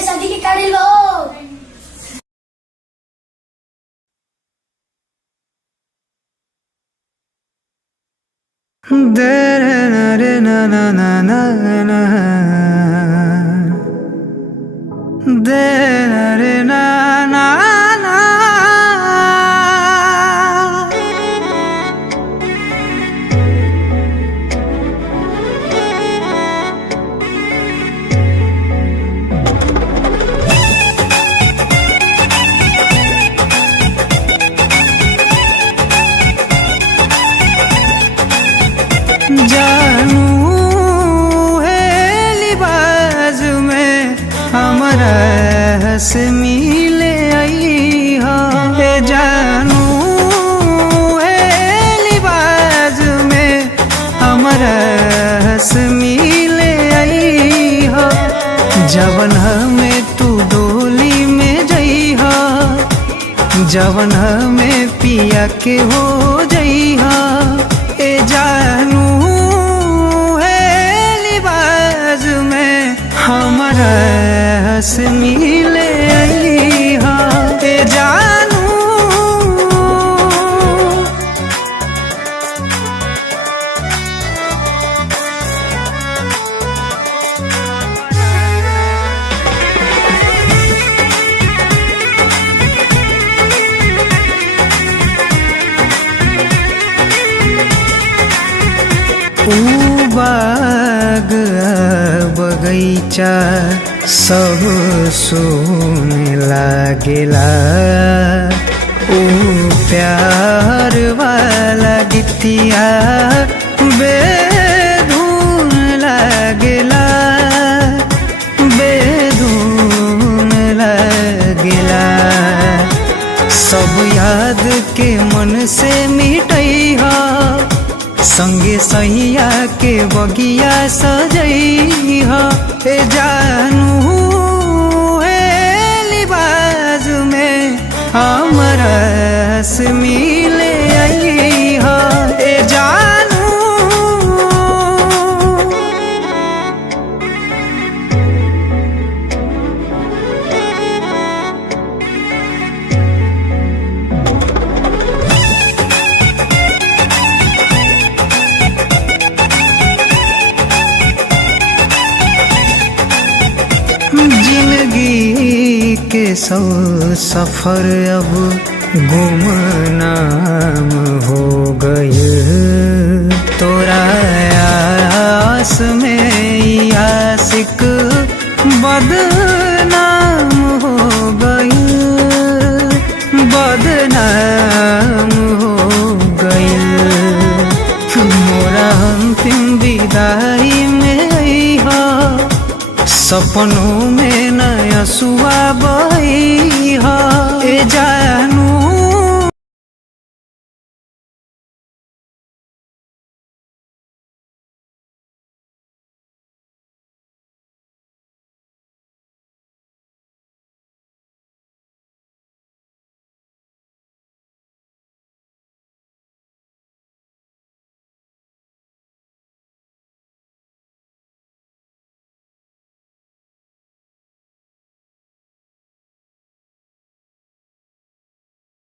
पे शादी के काढ़िल बा दे ना रे ना ना ना ना ना दे ना रे ना ना ना जानू है लिबाज में हमारा हंस मिले आई हो जानू है लिबाज में हमारा हंस मिले आई हो जवन हमें तू डोली में जई हो जवन हमें पिया के हो जई हो ए जानू हमारा हंस मिले आई हा ए जानू बाग बगीचा सब सोने लागेला ओ प्यार वाला गीतिया बेधुन लागेला बेधुन लागेला सब याद के मन से मिटई हा संगे सैया के बगिया सजई हो ए जानू है लिबाज में हमारा हंस मिले आई हो ए जानू जिंदगी के सौ सफर अब गुमनाम हो गए तोरा आस में आशिक बदनाम हो गए बदनाम हो गए मोरा अंतिम विदाई में आई हो सपनों में नया सुआ बही हो ए जानू